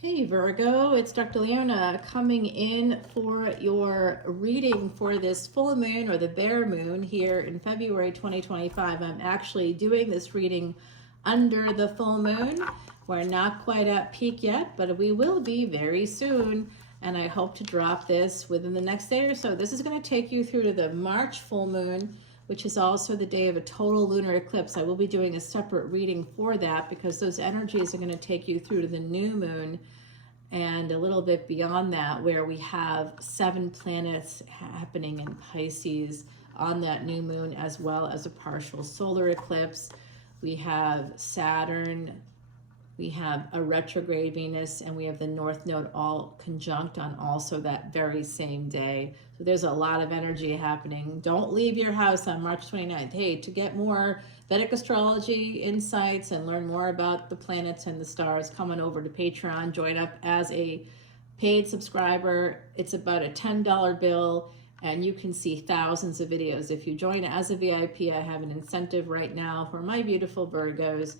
Hey Virgo, it's Dr. Leona coming in for your reading for this full moon or the bare moon here in February 2025. I'm actually doing this reading under the full moon. We're not quite at peak yet, but we will be very soon. And I hope to drop this within the next day or so. This is going to take you through to the March full moon, which is also the day of a total lunar eclipse. I will be doing a separate reading for that because those energies are going to take you through to the new moon and a little bit beyond that, where we have 7 planets happening in Pisces on that new moon, as well as a partial solar eclipse. We have Saturn, we have a retrograde Venus, and we have the North Node all conjunct on also that very same day. So there's a lot of energy happening. Don't leave your house on March 29th. Hey, to get more Vedic Astrology insights and learn more about the planets and the stars, come on over to Patreon. Join up as a paid subscriber. It's about a $10 bill, and you can see thousands of videos. If you join as a VIP, I have an incentive right now for my beautiful Virgos.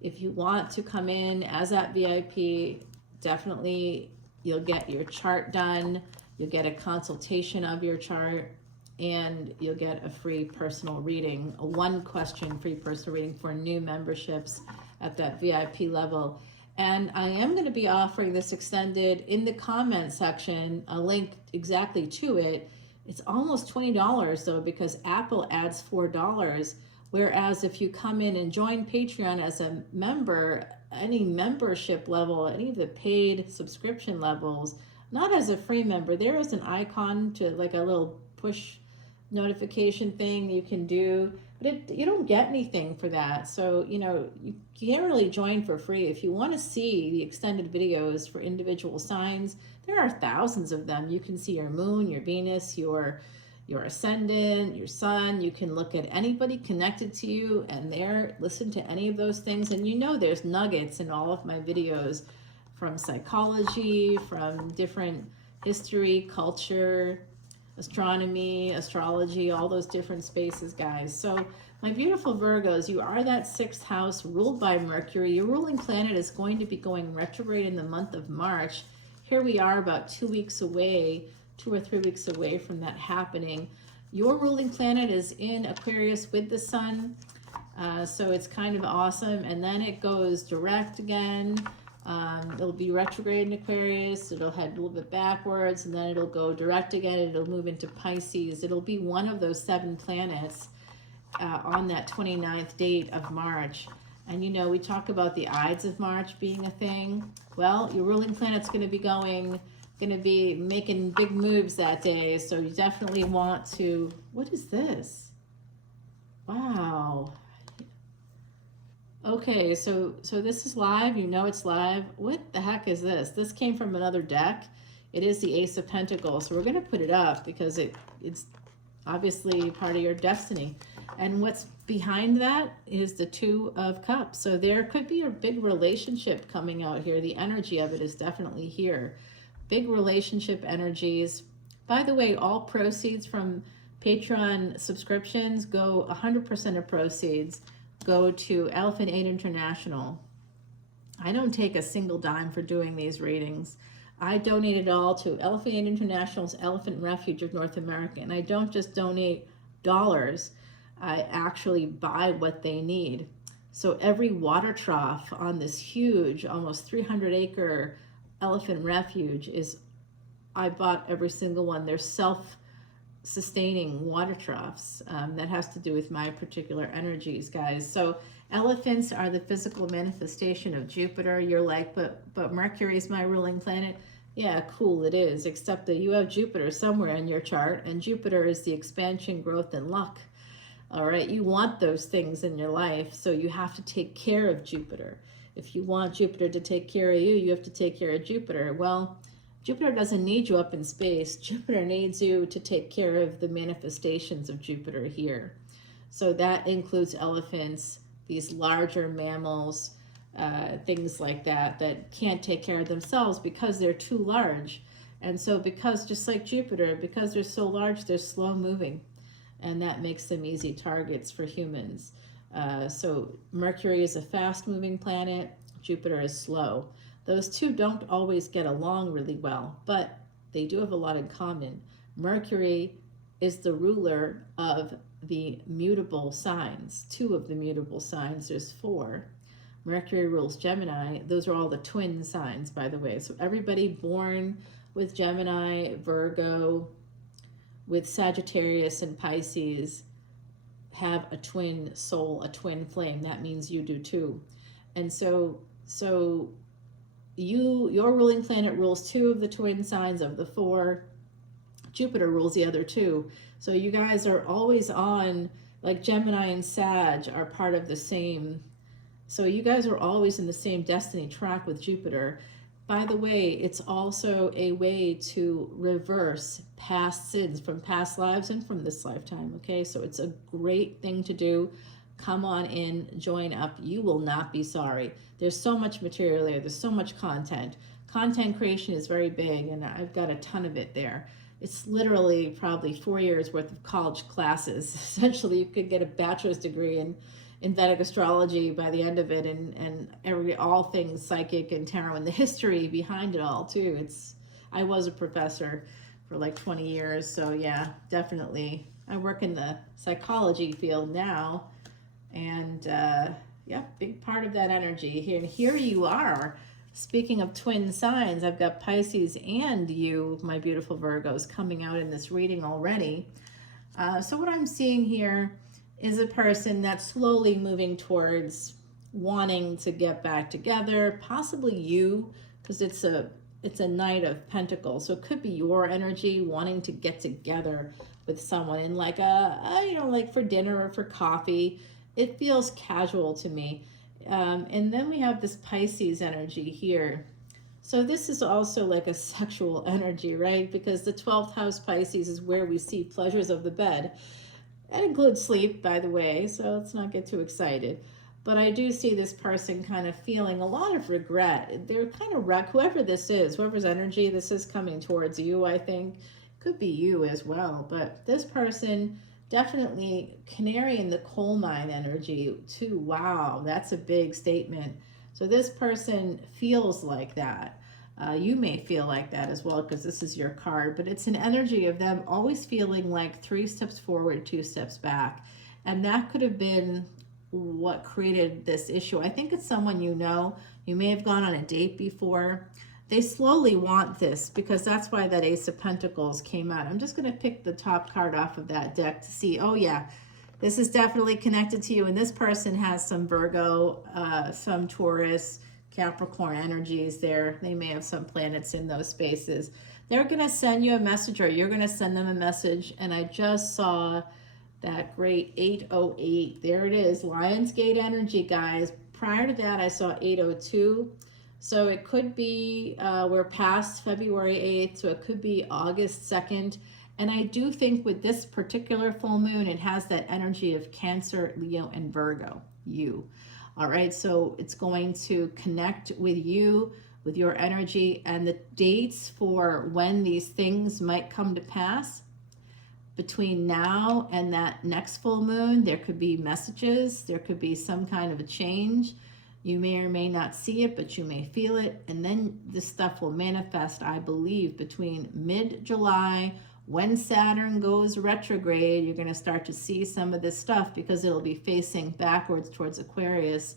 If you want to come in as that VIP, definitely you'll get your chart done, you'll get a consultation of your chart, and you'll get a free personal reading, a 1-question free personal reading for new memberships at that VIP level. And I am going to be offering this extended in the comment section, a link exactly to it. It's almost $20 though, because Apple adds $4. Whereas if you come in and join Patreon as a member, any membership level, any of the paid subscription levels, not as a free member, there is an icon to like a little push notification thing you can do, but you don't get anything for that. So, you can't really join for free. If you want to see the extended videos for individual signs, there are thousands of them. You can see your moon, your Venus, your ascendant, your sun. You can look at anybody connected to you and listen to any of those things. And there's nuggets in all of my videos from psychology, from different history, culture, astronomy, astrology, all those different spaces, guys. So my beautiful Virgos, you are that 6th house ruled by Mercury. Your ruling planet is going to be going retrograde in the month of March. Here we are about 2 weeks away, 2 or 3 weeks away from that happening. Your ruling planet is in Aquarius with the sun, so it's kind of awesome. And then it goes direct again. It'll be retrograde in Aquarius. It'll head a little bit backwards, and then it'll go direct again. It'll move into Pisces. It'll be one of those 7 planets on that 29th date of March. And we talk about the Ides of March being a thing. Well, your ruling planet's going to be making big moves that day, so you definitely want to. What is this? Wow. Okay, so this is live. It's live. What the heck is this? This came from another deck. It is the Ace of Pentacles, so we're going to put it up because it's obviously part of your destiny. And what's behind that is the 2 of Cups. So there could be a big relationship coming out here. The energy of it is definitely here. Big relationship energies. By the way, all proceeds from Patreon subscriptions go, 100% of proceeds go to Elephant Aid International. I don't take a single dime for doing these readings. I donate it all to Elephant Aid International's Elephant Refuge of North America. And I don't just donate dollars. I actually buy what they need. So every water trough on this huge, almost 300-acre Elephant Refuge I bought every single one. They're self-sustaining water troughs. That has to do with my particular energies, guys. So elephants are the physical manifestation of Jupiter. You're like, but Mercury is my ruling planet. Yeah, cool, it is, except that you have Jupiter somewhere in your chart, and Jupiter is the expansion, growth, and luck. All right, you want those things in your life, so you have to take care of Jupiter. If you want Jupiter to take care of you, you have to take care of Jupiter. Well, Jupiter doesn't need you up in space. Jupiter needs you to take care of the manifestations of Jupiter here. So that includes elephants, these larger mammals, things like that can't take care of themselves because they're too large. And so just like Jupiter, because they're so large, they're slow moving. And that makes them easy targets for humans. So Mercury is a fast-moving planet. Jupiter is slow. Those two don't always get along really well, but they do have a lot in common. Mercury is the ruler of the mutable signs, two of the mutable signs. There's four. Mercury rules Gemini. Those are all the twin signs, by the way. So everybody born with Gemini, Virgo, with Sagittarius and Pisces have a twin soul, a twin flame. That means you do too. And so your ruling planet rules two of the twin signs of the four. Jupiter rules the other two. So you guys are always on, like Gemini and Sag are part of the same. So you guys are always in the same destiny track with Jupiter. By the way, it's also a way to reverse past sins from past lives and from this lifetime, okay? So it's a great thing to do. Come on in, join up. You will not be sorry. There's so much material there. There's so much content. Content creation is very big, and I've got a ton of it there. It's literally probably 4 years worth of college classes. Essentially, you could get a bachelor's degree in Vedic astrology by the end of it, and all things psychic and tarot, and the history behind it all too. I was a professor for like 20 years, so yeah, definitely. I work in the psychology field now, and yeah, big part of that energy here. And here you are. Speaking of twin signs, I've got Pisces and you, my beautiful Virgos, coming out in this reading already. So what I'm seeing here is a person that's slowly moving towards wanting to get back together, possibly you, because it's a Knight of Pentacles. So it could be your energy wanting to get together with someone in like like for dinner or for coffee. It feels casual to me. And then we have this Pisces energy here. So this is also like a sexual energy, right? Because the 12th house Pisces is where we see pleasures of the bed. That includes sleep, by the way, so let's not get too excited. But I do see this person kind of feeling a lot of regret. They're kind of whoever this is, whoever's energy this is coming towards you, I think. Could be you as well. But this person, definitely canary in the coal mine energy too. Wow, that's a big statement. So this person feels like that. You may feel like that as well because this is your card, but it's an energy of them always feeling like 3 steps forward, 2 steps back. And that could have been what created this issue. I think it's someone you know. You may have gone on a date before. They slowly want this because that's why that Ace of Pentacles came out. I'm just going to pick the top card off of that deck to see, oh yeah, this is definitely connected to you. And this person has some Virgo, some Taurus, Capricorn energies there. They may have some planets in those spaces. They're going to send you a message or you're going to send them a message. And I just saw that great 808. There it is, Lionsgate energy, guys. Prior to that, I saw 802. So it could be, we're past February 8th, so it could be August 2nd. And I do think with this particular full moon, it has that energy of Cancer, Leo, and Virgo, you. All right, so it's going to connect with you, with your energy, and the dates for when these things might come to pass. Between now and that next full moon, there could be messages, there could be some kind of a change. You may or may not see it, but you may feel it. And then this stuff will manifest, I believe, between mid-July, when Saturn goes retrograde. You're going to start to see some of this stuff because it'll be facing backwards towards Aquarius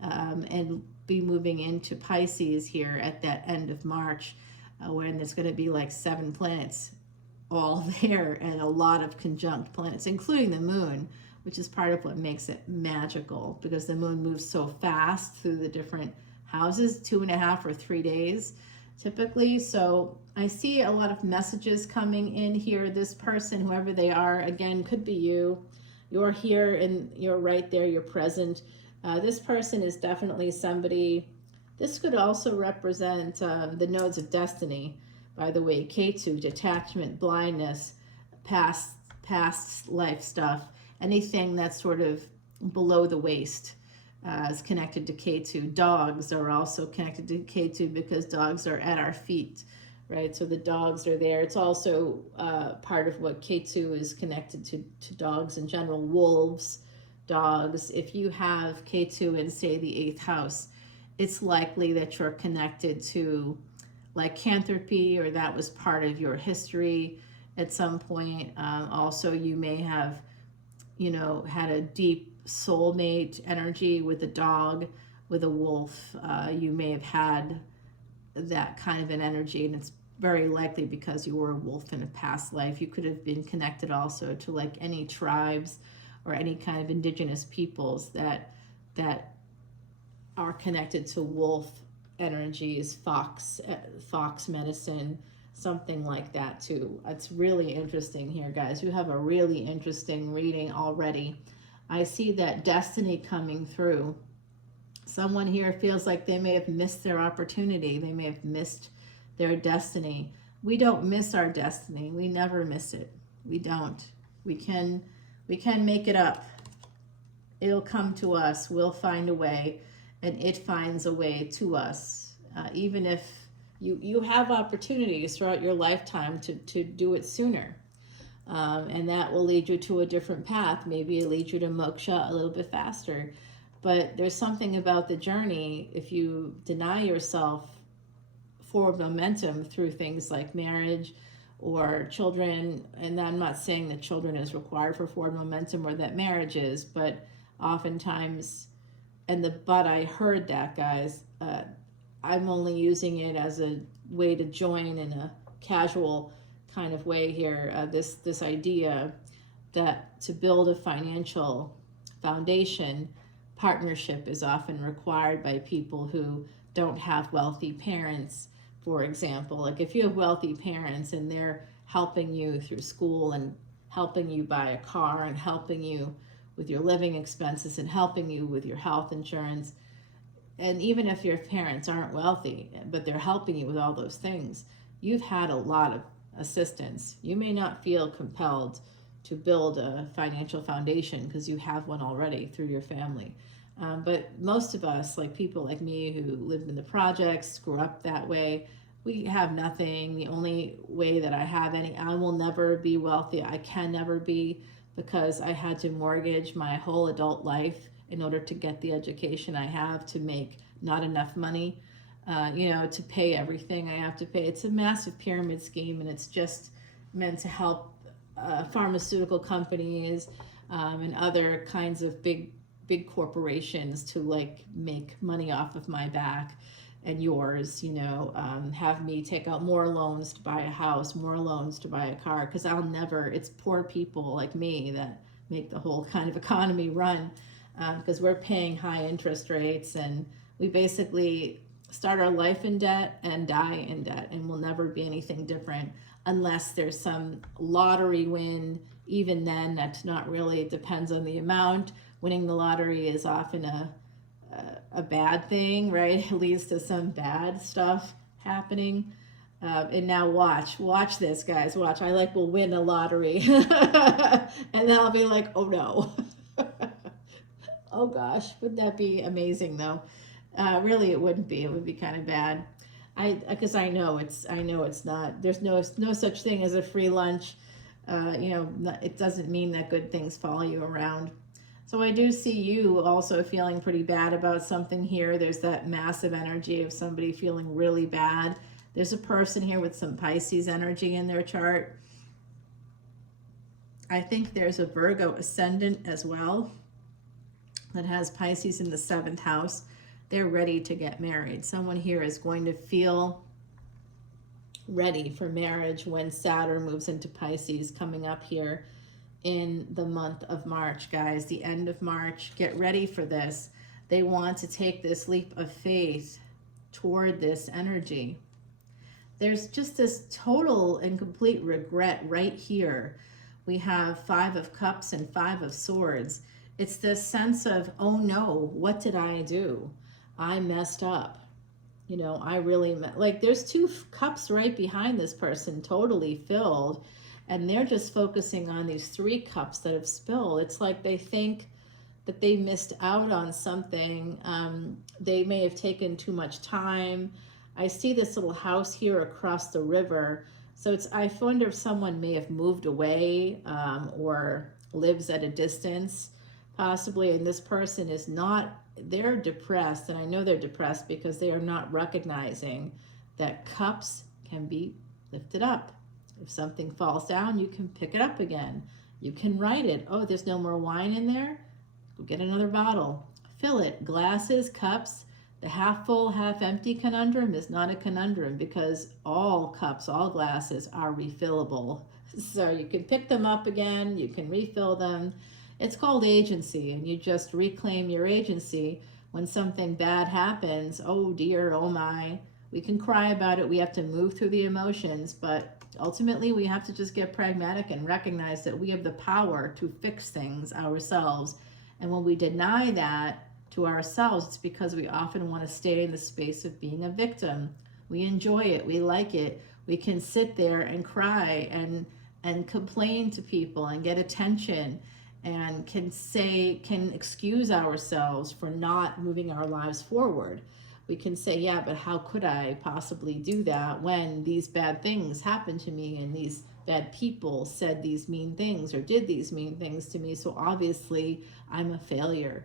and be moving into Pisces here at that end of March, when there's going to be like 7 planets all there and a lot of conjunct planets, including the moon, which is part of what makes it magical because the moon moves so fast through the different houses, 2.5 or 3 days typically. So I see a lot of messages coming in here. This person, whoever they are, again, could be you. You're here and you're right there, you're present. This person is definitely somebody. This could also represent the nodes of destiny, by the way, K2, detachment, blindness, past life stuff. Anything that's sort of below the waist is connected to K2. Dogs are also connected to K2 because dogs are at our feet, right? So the dogs are there. It's also part of what K2 is connected to dogs in general. Wolves, dogs. If you have K2 in, say, the 8th house, it's likely that you're connected to lycanthropy, or that was part of your history at some point. Also, you may have, had a deep soulmate energy with a dog, with a wolf. You may have had that kind of an energy, and it's very likely because you were a wolf in a past life. You could have been connected also to like any tribes or any kind of indigenous peoples that are connected to wolf energies, fox medicine, something like that too. It's really interesting here, guys. You have a really interesting reading already. I see that destiny coming through. Someone here feels like they may have missed their opportunity. They may have missed their destiny. We don't miss our destiny. We never miss it. We don't. We can make it up. It'll come to us. We'll find a way, and it finds a way to us. Even if you have opportunities throughout your lifetime to do it sooner. And that will lead you to a different path. Maybe it leads you to moksha a little bit faster. But there's something about the journey. If you deny yourself forward momentum through things like marriage or children, and I'm not saying that children is required for forward momentum or that marriage is, but oftentimes, but I heard that, guys, I'm only using it as a way to join in a casual kind of way here, this idea that to build a financial foundation, partnership is often required by people who don't have wealthy parents, for example. Like if you have wealthy parents and they're helping you through school and helping you buy a car and helping you with your living expenses and helping you with your health insurance, and even if your parents aren't wealthy, but they're helping you with all those things, you've had a lot of assistance. You may not feel compelled to build a financial foundation because you have one already through your family. But most of us, like people like me who lived in the projects, grew up that way, we have nothing. The only way that I have I will never be wealthy. I can never be, because I had to mortgage my whole adult life in order to get the education I have, to make not enough money, to pay everything I have to pay. It's a massive pyramid scheme, and it's just meant to help pharmaceutical companies and other kinds of big corporations to like make money off of my back and yours, have me take out more loans to buy a house, more loans to buy a car, because it's poor people like me that make the whole kind of economy run, because we're paying high interest rates, and we basically start our life in debt and die in debt, and we'll never be anything different unless there's some lottery win. Even then, that's not really, it depends on the amount. Winning the lottery is often a bad thing, right? It leads to some bad stuff happening. And now watch this, guys. Watch. I will win a lottery, and then I'll be like, oh no. Oh gosh, wouldn't that be amazing though? Really, it wouldn't be. It would be kind of bad. Because I know it's not. There's no such thing as a free lunch. It doesn't mean that good things follow you around. So I do see you also feeling pretty bad about something here. There's that massive energy of somebody feeling really bad. There's a person here with some Pisces energy in their chart. I think there's a Virgo Ascendant as well that has Pisces in the 7th house. They're ready to get married. Someone here is going to feel ready for marriage when Saturn moves into Pisces coming up here in the month of March, guys. The end of March. Get ready for this. They want to take this leap of faith toward this energy. There's just this total and complete regret right here. We have 5 of Cups and 5 of Swords. It's this sense of, oh no, what did I do? I messed up. I really, there's 2 cups right behind this person, totally filled. And they're just focusing on these 3 cups that have spilled. It's like they think that they missed out on something. They may have taken too much time. I see this little house here across the river. So I wonder if someone may have moved away or lives at a distance, possibly. And this person is not they're depressed, and I know they're depressed because they are not recognizing that cups can be lifted up. If something falls down, you can pick it up again. You can write it. Oh, there's no more wine in there? Go get another bottle. Fill it. Glasses, cups. The half full, half empty conundrum is not a conundrum because all cups, all glasses are refillable. So you can pick them up again, you can refill them. It's called agency, and you just reclaim your agency when something bad happens. Oh dear, oh my. We can cry about it, we have to move through the emotions, but ultimately we have to just get pragmatic and recognize that we have the power to fix things ourselves. And when we deny that to ourselves, it's because we often want to stay in the space of being a victim. We enjoy it, we like it. We can sit there and cry and complain to people and get attention, and can excuse ourselves for not moving our lives forward. We can say, yeah, but how could I possibly do that when these bad things happened to me and these bad people said these mean things or did these mean things to me, so obviously I'm a failure.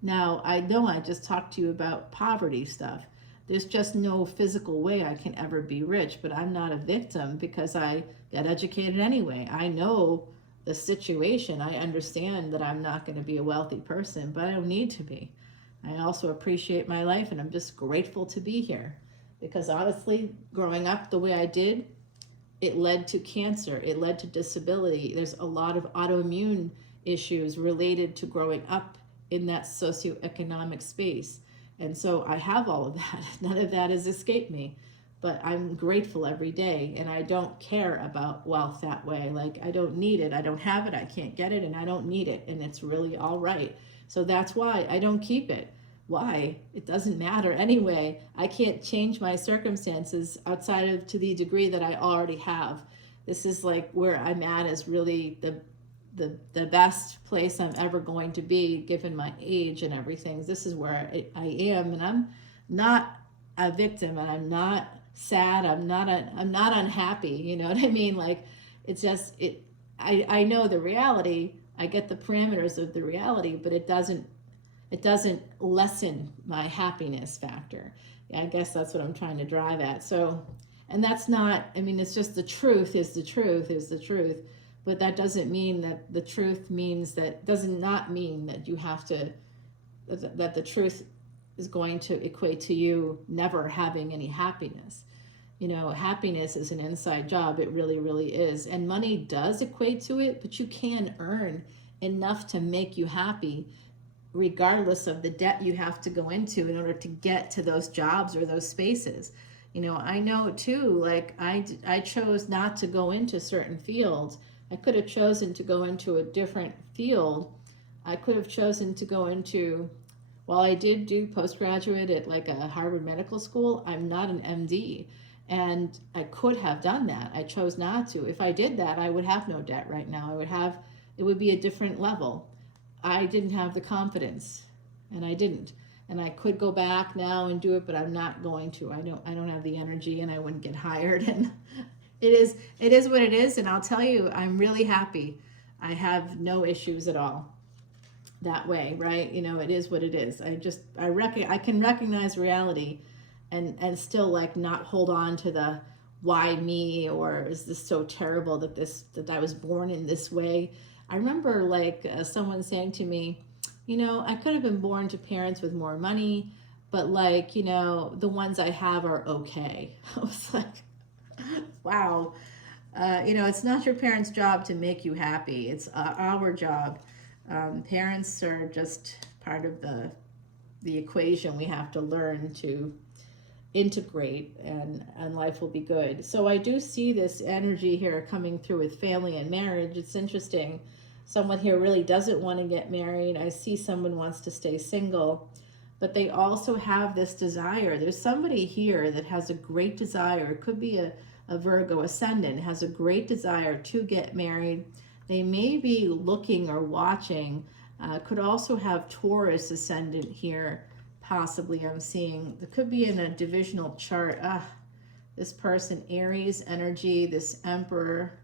Now, I know I just talked to you about poverty stuff. There's just no physical way I can ever be rich, but I'm not a victim because I got educated anyway. I know the situation. I understand that I'm not going to be a wealthy person, but I don't need to be. I also appreciate my life, and I'm just grateful to be here because honestly, growing up the way I did, it led to cancer. It led to disability. There's a lot of autoimmune issues related to growing up in that socioeconomic space. And so I have all of that. None of that has escaped me. But I'm grateful every day, and I don't care about wealth that way. Like, I don't need it. I don't have it. I can't get it, and I don't need it. And it's really all right. So that's why I don't keep it. Why? It doesn't matter anyway. I can't change my circumstances outside of to the degree that I already have. This is like where I'm at is really the best place I'm ever going to be given my age and everything. This is where I am, and I'm not a victim, and I'm not sad. I'm not unhappy. You know what I mean? Like, it's just I know the reality. I get the parameters of the reality, but it doesn't lessen my happiness factor. I guess that's what I'm trying to drive at. So, and that's not, I mean, it's just the truth is the truth is the truth. But that doesn't mean that the truth means that, does not mean that you have to, that the truth is going to equate to you never having any happiness. You know, happiness is an inside job. It really, really is. And money does equate to it, but you can earn enough to make you happy regardless of the debt you have to go into in order to get to those jobs or those spaces. You know, I know too, like I chose not to go into certain fields. I could have chosen to go into a different field. I could have chosen to go into, while I did do postgraduate at like a Harvard Medical School, I'm not an MD. And I could have done that. I chose not to. If I did that, I would have no debt right now. It would be a different level. I didn't have the confidence, and I didn't. And I could go back now and do it, but I'm not going to. I don't have the energy, and I wouldn't get hired. And it is what it is. And I'll tell you, I'm really happy. I have no issues at all that way, right? You know, it is what it is. I can recognize reality and still like not hold on to the why me, or is this so terrible that I was born in this way. I remember like someone saying to me, you know, I could have been born to parents with more money, but like, you know, the ones I have are okay. I was like, wow. You know, it's not your parents' job to make you happy. It's our job. Parents are just part of the equation we have to learn to integrate, and life will be good. So I do see this energy here coming through with family and marriage. It's interesting. Someone here really doesn't want to get married. I see someone wants to stay single, but they also have this desire. There's somebody here that has a great desire. It could be a Virgo Ascendant, has a great desire to get married. They may be looking or watching. Could also have Taurus Ascendant here. Possibly I'm seeing, it could be in a divisional chart. This person, Aries energy, this Emperor,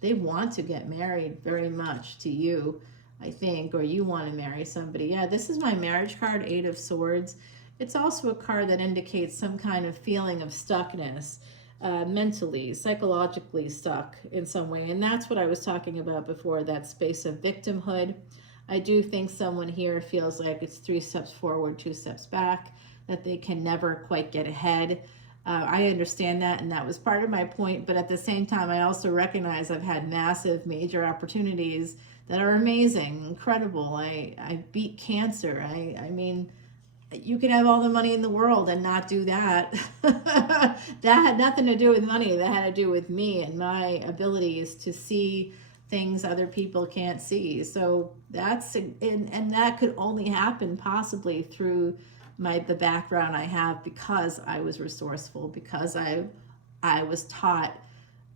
they want to get married very much to you. I think, or you want to marry somebody. Yeah, this is my marriage card, Eight of Swords. It's also a card that indicates some kind of feeling of stuckness, mentally, psychologically stuck in some way. And that's what I was talking about before, that space of victimhood. I do think someone here feels like it's 3 steps forward, 2 steps back, that they can never quite get ahead. I understand that, and that was part of my point. But at the same time, I also recognize I've had massive, major opportunities that are amazing, incredible. I beat cancer. I mean, you can have all the money in the world and not do that. That had nothing to do with money. That had to do with me and my abilities to see things other people can't see. So that's, and that could only happen possibly through the background I have, because I was resourceful, because I was taught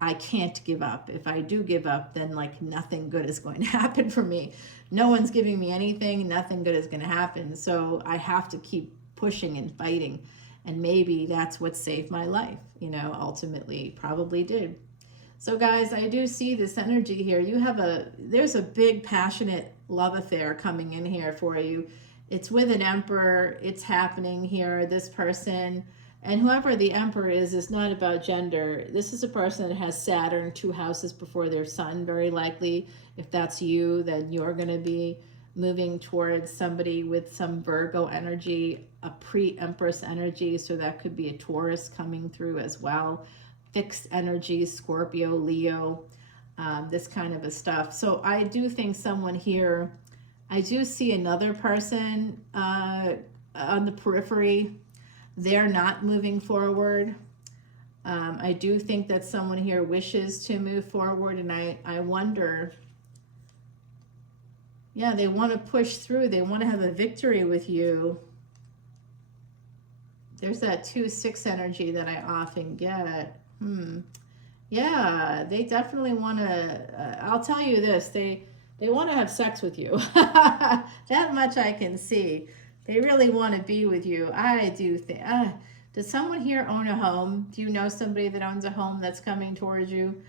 I can't give up. If I do give up, then like nothing good is going to happen for me. No one's giving me anything. Nothing good is going to happen. So I have to keep pushing and fighting. And maybe that's what saved my life, ultimately probably did. So guys, I do see this energy here. There's a big passionate love affair coming in here for you. It's with an emperor. It's happening here. This person, and whoever the emperor is not about gender. This is a person that has Saturn 2 houses before their sun, very likely. If that's you, then you're going to be moving towards somebody with some Virgo energy, a pre-empress energy. So that could be a Taurus coming through as well. Fixed energy, Scorpio, Leo, this kind of a stuff. So I do think someone here, I do see another person on the periphery. They're not moving forward. I do think that someone here wishes to move forward, and I wonder, yeah, they want to push through. They want to have a victory with you. There's that 2-6 energy that I often get. Yeah, they definitely want to, I'll tell you this, they want to have sex with you. That much I can see. They really want to be with you. I do think, does someone here own a home? Do you know somebody that owns a home that's coming towards you?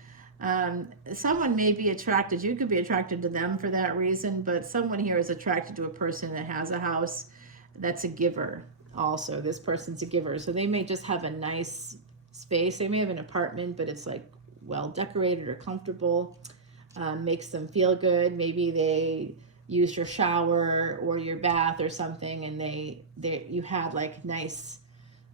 Someone may be attracted. You could be attracted to them for that reason, but someone here is attracted to a person that has a house that's a giver also. This person's a giver. So they may just have a nice space. They may have an apartment, but it's like well decorated or comfortable, makes them feel good. Maybe they use your shower or your bath or something, and you had like nice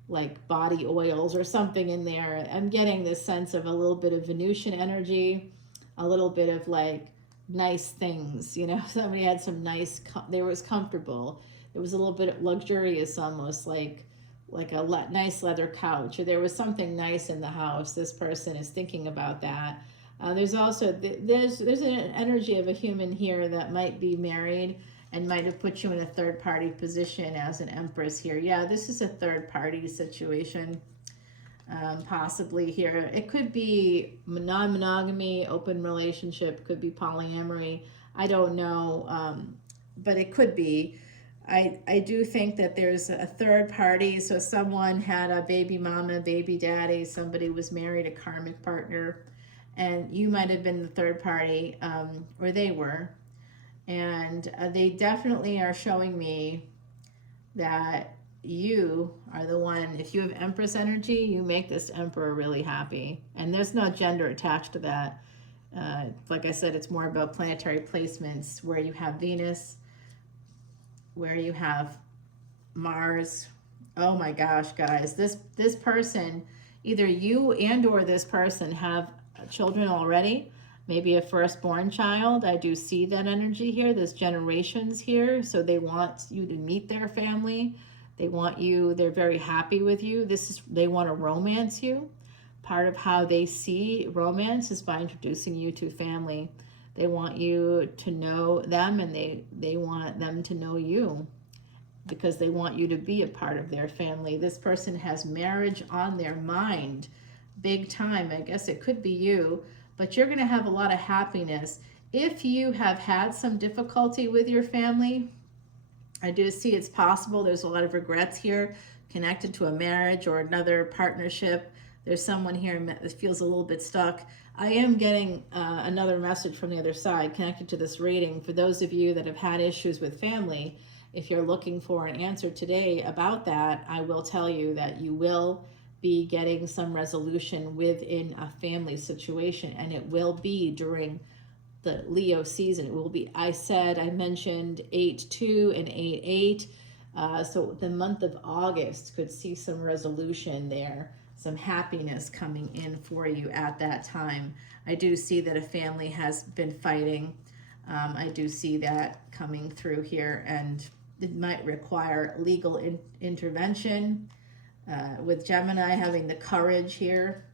like body oils or something in there. I'm getting this sense of a little bit of Venusian energy, a little bit of like nice things, somebody had some nice, there was comfortable. It was a little bit luxurious, almost like a nice leather couch, or there was something nice in the house. This person is thinking about that. There's also, there's an energy of a human here that might be married and might have put you in a third party position as an empress here. Yeah, this is a third party situation, possibly here. It could be non-monogamy, open relationship, could be polyamory. I don't know, but it could be. I do think that there's a third party. So someone had a baby mama, baby daddy, somebody was married, a karmic partner, and you might have been the third party, or they were. And they definitely are showing me that you are the one. If you have Empress energy, you make this Emperor really happy. And there's no gender attached to that. Like I said, it's more about planetary placements where you have Venus, where you have Mars. Oh my gosh, guys, this person, either you and or this person have children already, maybe a firstborn child. I do see that energy here. There's generations here, so they want you to meet their family. They want you, they're very happy with you. They want to romance you. Part of how they see romance is by introducing you to family. They want you to know them, and they want them to know you, because they want you to be a part of their family. This person has marriage on their mind, big time. I guess it could be you, but you're going to have a lot of happiness. If you have had some difficulty with your family, I do see it's possible. There's a lot of regrets here connected to a marriage or another partnership. There's someone here that feels a little bit stuck. I am getting another message from the other side connected to this reading. For those of you that have had issues with family, if you're looking for an answer today about that, I will tell you that you will be getting some resolution within a family situation, and it will be during the Leo season. It will be, I mentioned 8-2 and 8-8. So the month of August could see some resolution there, some happiness coming in for you at that time. I do see that a family has been fighting. I do see that coming through here, and it might require legal intervention. With Gemini having the courage here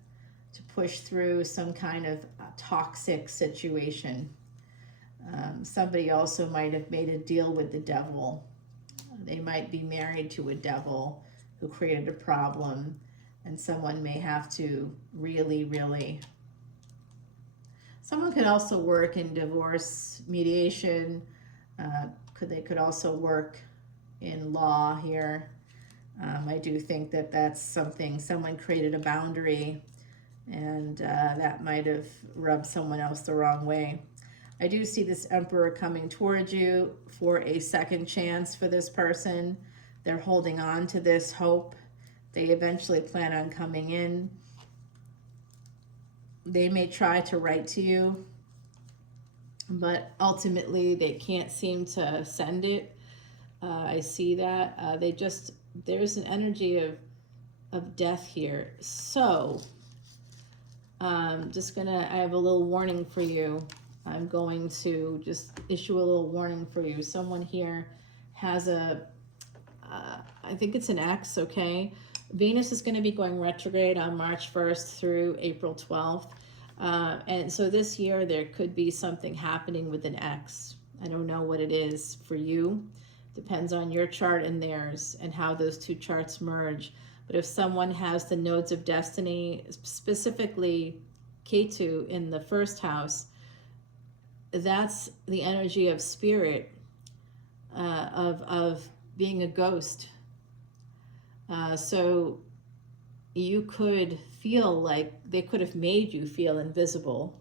to push through some kind of toxic situation. Somebody also might have made a deal with the devil. They might be married to a devil who created a problem, and someone may have to really... Someone could also work in divorce mediation. They could also work in law here. I do think that that's something, someone created a boundary, and that might have rubbed someone else the wrong way. I do see this Emperor coming towards you for a second chance for this person. They're holding on to this hope. They eventually plan on coming in. They may try to write to you, but ultimately they can't seem to send it. I see that. There's an energy of death here. So, I have a little warning for you. I'm going to just issue a little warning for you. Someone here has I think it's an ex, okay? Venus is going to be going retrograde on March 1st through April 12th. And so this year there could be something happening with an ex. I don't know what it is for you. Depends on your chart and theirs and how those two charts merge. But if someone has the nodes of destiny, specifically Ketu in the first house, that's the energy of spirit, of being a ghost. So you could feel like they could have made you feel invisible,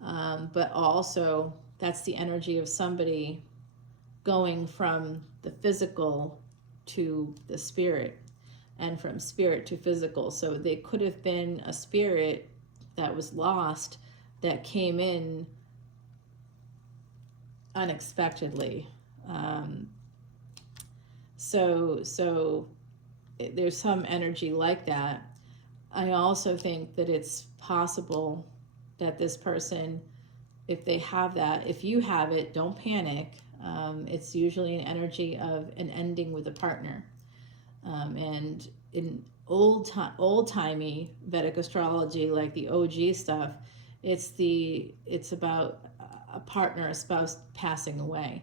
but also that's the energy of somebody going from the physical to the spirit, and from spirit to physical. So they could have been a spirit that was lost that came in unexpectedly. So there's some energy like that. I also think that it's possible that this person, if they have that, if you have it, don't panic. It's usually an energy of an ending with a partner. And in old-timey Vedic astrology, like the OG stuff, it's about a partner, a spouse passing away,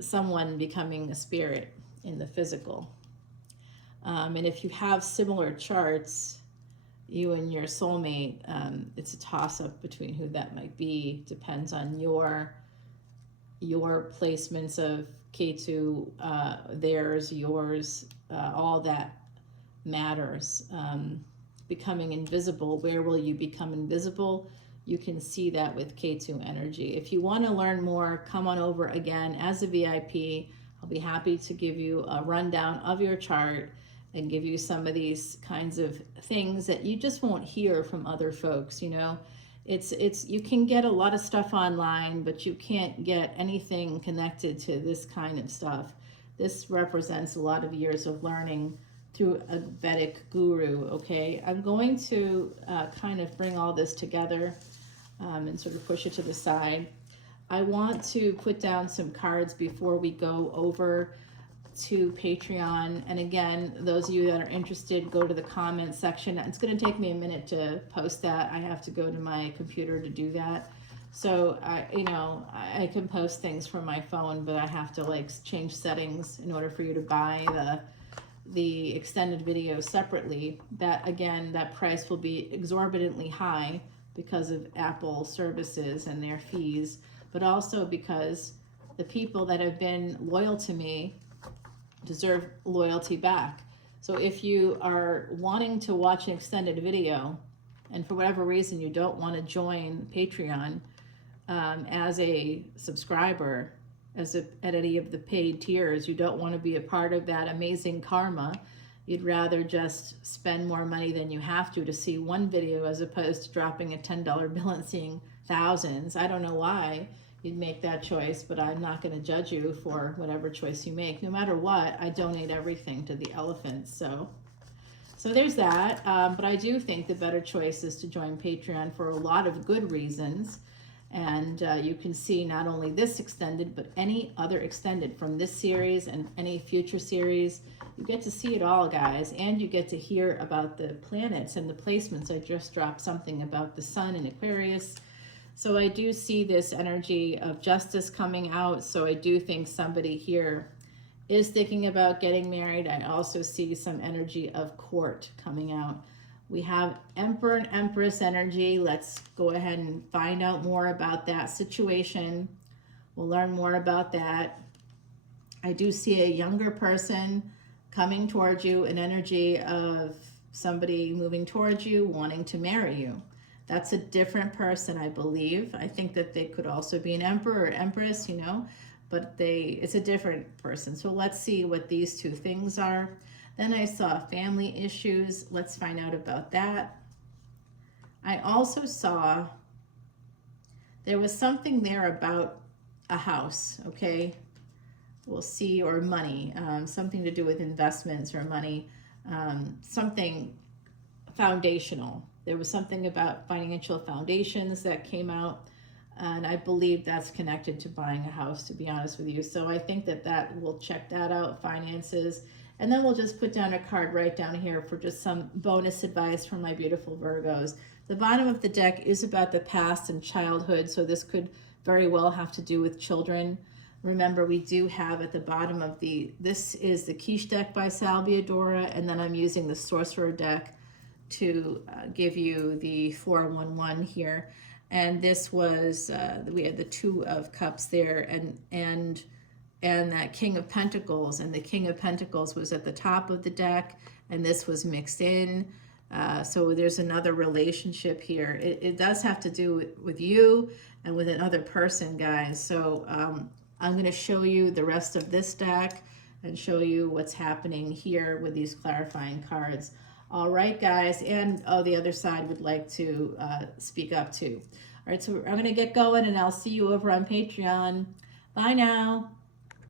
someone becoming a spirit in the physical. And if you have similar charts, you and your soulmate, it's a toss-up between who that might be. Depends on your placements of Ketu, theirs, yours, all that matters. Becoming invisible, where will you become invisible? You can see that with Ketu energy. If you want to learn more, come on over again as a VIP. I'll be happy to give you a rundown of your chart and give you some of these kinds of things that you just won't hear from other folks. You know, it's you can get a lot of stuff online, but you can't get anything connected to this kind of stuff. This represents a lot of years of learning through a Vedic guru, okay? I'm going to kind of bring all this together and sort of push it to the side. I want to put down some cards before we go over to Patreon. And again, those of you that are interested, go to the comment section. It's going to take me a minute to post that. I have to go to my computer to do that. So I can post things from my phone, but I have to like change settings in order for you to buy the extended video separately. That again, that price will be exorbitantly high because of Apple services and their fees, but also because the people that have been loyal to me deserve loyalty back. So if you are wanting to watch an extended video, and for whatever reason you don't want to join Patreon as a subscriber, at any of the paid tiers, you don't want to be a part of that amazing karma, you'd rather just spend more money than you have to see one video as opposed to dropping a $10 bill and seeing thousands. I don't know why you'd make that choice, but I'm not going to judge you for whatever choice you make. No matter what, I donate everything to the elephants. So there's that. But I do think the better choice is to join Patreon for a lot of good reasons. And you can see not only this extended, but any other extended from this series and any future series. You get to see it all, guys, and you get to hear about the planets and the placements. I just dropped something about the sun in Aquarius. So I do see this energy of justice coming out. So I do think somebody here is thinking about getting married. I also see some energy of court coming out. We have Emperor and Empress energy. Let's go ahead and find out more about that situation. We'll learn more about that. I do see a younger person coming towards you, an energy of somebody moving towards you, wanting to marry you. That's a different person, I believe. I think that they could also be an emperor or empress, you know, but it's a different person. So let's see what these two things are. Then I saw family issues. Let's find out about that. I also saw there was something there about a house, okay? We'll see, or money, something to do with investments or money, something foundational. There was something about financial foundations that came out, and I believe that's connected to buying a house, to be honest with you. So I think that we'll check that out, finances. And then we'll just put down a card right down here for just some bonus advice from my beautiful Virgos. The bottom of the deck is about the past and childhood, so this could very well have to do with children. Remember, we do have at the bottom of this is the Quiche deck by Salviadora, and then I'm using the Sorcerer deck to give you the 411 here. And this was, we had the Two of Cups there, and that King of Pentacles, and the King of Pentacles was at the top of the deck, and this was mixed in. So there's another relationship here. It does have to do with you and with another person, guys. So I'm going to show you the rest of this deck and show you what's happening here with these clarifying cards. All right, guys, and the other side would like to speak up too. All right, so I'm going to get going, and I'll see you over on Patreon. Bye now.